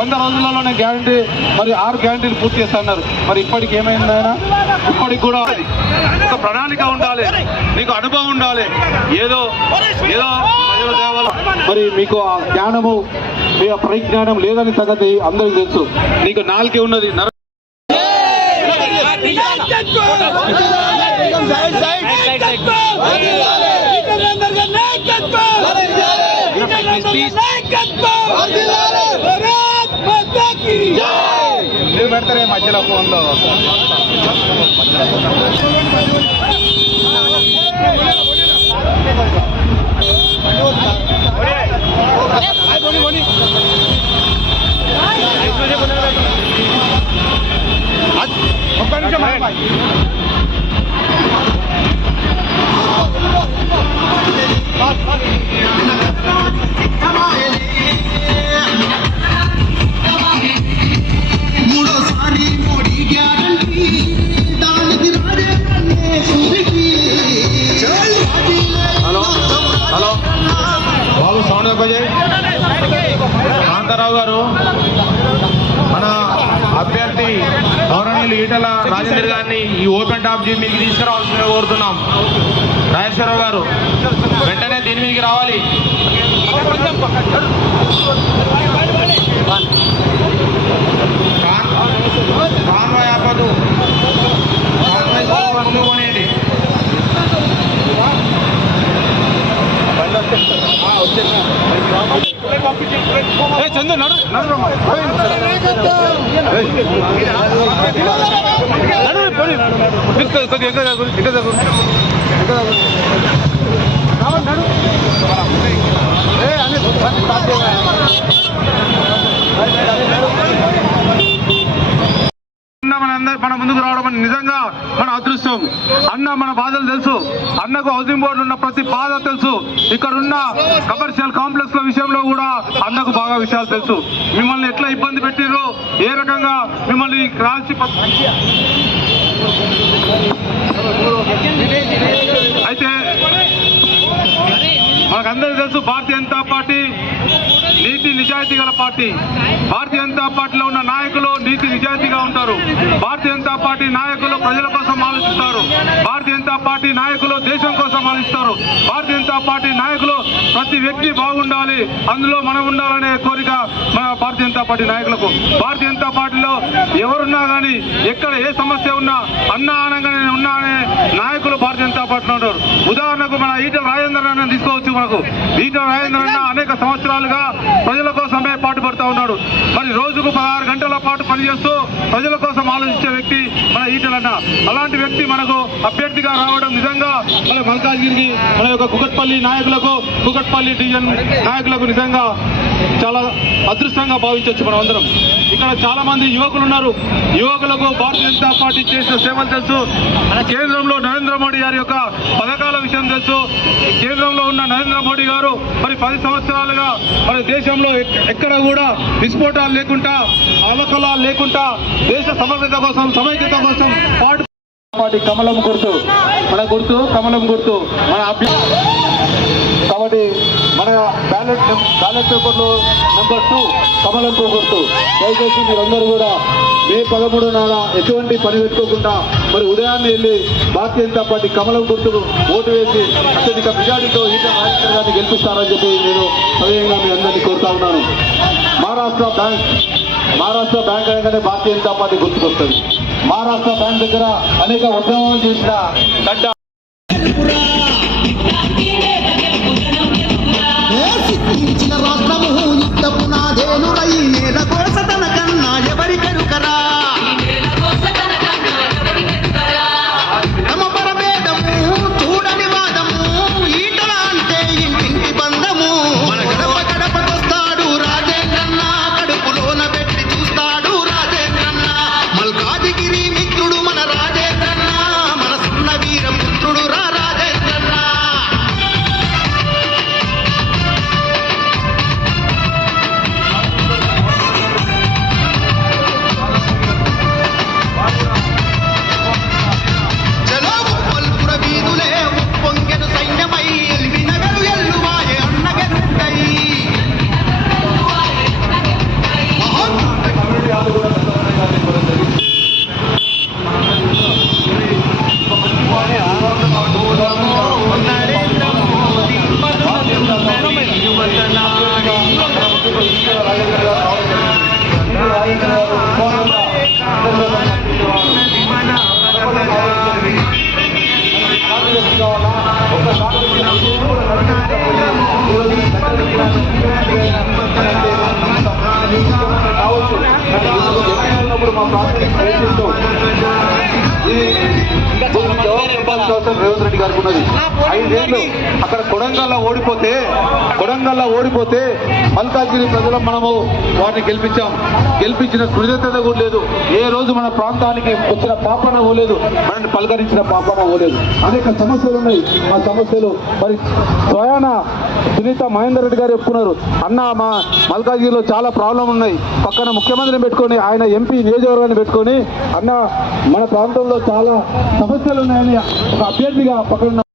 100 రోజులలోనే guarantee మరి 6 గ్యారంటీలు పూర్తి చేస్తున్నారు. మరి ఇప్పటికి ఏమైందైనా ఇప్పటికి కూడా ఒక ప్రణాళిక ఉండాలి, నీకు అనుభవం ఉండాలి. ఏదో ప్రజల దేవాల మరి మీకు ఆ జ్ఞానము మీ పరిజ్ఞానం లేదని సంగతి అందరికీ తెలుసు. నీకు నాలుకే ఉన్నది. పెడతారే మధ్యలో ఫోన్లో ఒక్క నిమిషం కాంతారావు గారు మన అభ్యర్థి గౌరవనీయులు ఈటల రాజేందర్ గారిని ఈ ఓపెన్ టాప్ జీ మీకు తీసుకురావాల్సిందిగా కోరుతున్నాం. రాజేశ్వరరావు గారు వెంటనే దీని మీదకి రావాలి. కాన్వాయ్ ఆపదు, ముందు పోనీయండి. చందు నడు మన ముందుకు రావడం నిజంగా మన అదృష్టం. అన్న మన బాధలు తెలుసు, అన్నకు హౌసింగ్ బోర్డు ఉన్న ప్రతి బాధ తెలుసు. ఇక్కడ ఉన్న కమర్షియల్ కాంప్లెక్స్ ల విషయంలో కూడా అన్నకు బాగా విషయాలు తెలుసు. మిమ్మల్ని ఎట్లా ఇబ్బంది పెట్టిర్రు, ఏ రకంగా మిమ్మల్ని రాల్చి అయితే మనకందరికీ తెలుసు భారతీయ జనతా పార్టీ నీతి నిజాయితీ గల పార్టీ. భారతీయ జనతా పార్టీలో ఉన్న నాయకులు నీతి నిజాయితీగా ఉంటారు. భారతీయ జనతా పార్టీ నాయకులు ప్రజల కోసం ఆలోచిస్తారు. భారతీయ జనతా పార్టీ నాయకులు దేశం కోసం ఆలోచిస్తారు. భారతీయ జనతా పార్టీ నాయకులు ప్రతి వ్యక్తి బాగుండాలి, అందులో మనం ఉండాలనే కోరిక మన భారతీయ జనతా పార్టీ నాయకులకు. భారతీయ జనతా పార్టీలో ఎవరున్నా కానీ ఎక్కడ ఏ సమస్య ఉన్నా అన్న అనగానే ఉన్నా అనే నాయకులు భారతీయ జనతా పార్టీలో ఉంటారు. ఉదాహరణకు మన ఈటల రాజేందర్ అన్న తీసుకోవచ్చు. మనకు ఈటల రాజేందర్ అన్న అనేక సంవత్సరాలుగా ప్రజల కోసమే పాటుపడుతూ ఉన్నాడు. మరి రోజుకు 16 గంటల పాటు పనిచేస్తూ ప్రజల కోసం ఆలోచించే వ్యక్తి మన ఈటలన్న. అలాంటి వ్యక్తి మనకు అభ్యర్థిగా రావడం నిజంగా మన మల్కాజ్గిరికి, మన యొక్క కుకట్పల్లి నాయకులకు, కుకట్పల్లి డివిజన్ నాయకులకు నిజంగా చాలా అదృష్టంగా భావించవచ్చు. మనం అందరం ఇక్కడ చాలా మంది యువకులు ఉన్నారు. యువకులకు భారతీయ జనతా పార్టీ చేసిన సేవలు తెలుసు. కేంద్రంలో నరేంద్ర మోడీ గారి యొక్క పథకాల విషయం తెలుసు. కేంద్రంలో ఉన్న నరేంద్ర మోడీ గారు మరి 10 సంవత్సరాలుగా మన దేశంలో ఎక్కడ కూడా విస్ఫోటాలు లేకుండా, అలకలాలు లేకుండా దేశ సమగ్రత కోసం, సమైక్యత కోసం పార్టీ కమలం గుర్తు, మన గుర్తు కమలం గుర్తు మన కాబట్టి మన బ్యాలెట్ పేపర్లో నెంబర్ 2 కమలం గుర్తు. దయచేసి మీరందరూ కూడా మే 13 నాడు ఎటువంటి పని పెట్టుకోకుండా మరి ఉదయాన్నే వెళ్ళి భారతీయ జనతా పార్టీ కమలం గుర్తుకు ఓటు వేసి అత్యధిక మెజారిటీతో ఈటల రాజేందర్ గారిని గెలిపిస్తారని చెప్పి నేను సవ్యంగా మీ అందరినీ కోరుతా ఉన్నాను. మహారాష్ట్ర బ్యాంక్ అనగానే భారతీయ జనతా పార్టీ గుర్తుకొస్తుంది. మహారాష్ట్ర బ్యాంక్ దగ్గర అనేక ఉద్యమాలు చేసిన గడ్డ వచ్చినప్పుడు మా ప్రాంతానికి ప్రయత్నిస్తూ జవాబు చెప్పాల్సిన అవసరం రేవంత్ రెడ్డి గారికి ఉన్నది. 5 ఏళ్ళు అక్కడ కొడంగల్లో ఓడిపోతే మల్కాజ్గిరి ప్రజలు మనము వారిని గెలిపించిన కృతజ్ఞత కూడా లేదు. ఏ రోజు మన ప్రాంతానికి వచ్చిన పాపన పోలేదు, మనల్ని పలకరించిన పాపన పోలేదు. అనేక సమస్యలు ఉన్నాయి. ఆ సమస్యలు మరి స్వయాన సునీత మహేందర్ రెడ్డి గారు చెప్పుకున్నారు. అన్న మా మల్కాజ్గిరిలో చాలా ప్రాబ్లం ఉన్నాయి, పక్కన ముఖ్యమంత్రిని పెట్టుకొని ఆయన ఎంపీ నియోజకవర్గాన్ని పెట్టుకొని అన్న మన ప్రాంతంలో చాలా సమస్యలు ఉన్నాయని ఒక అభ్యర్థిగా పక్కన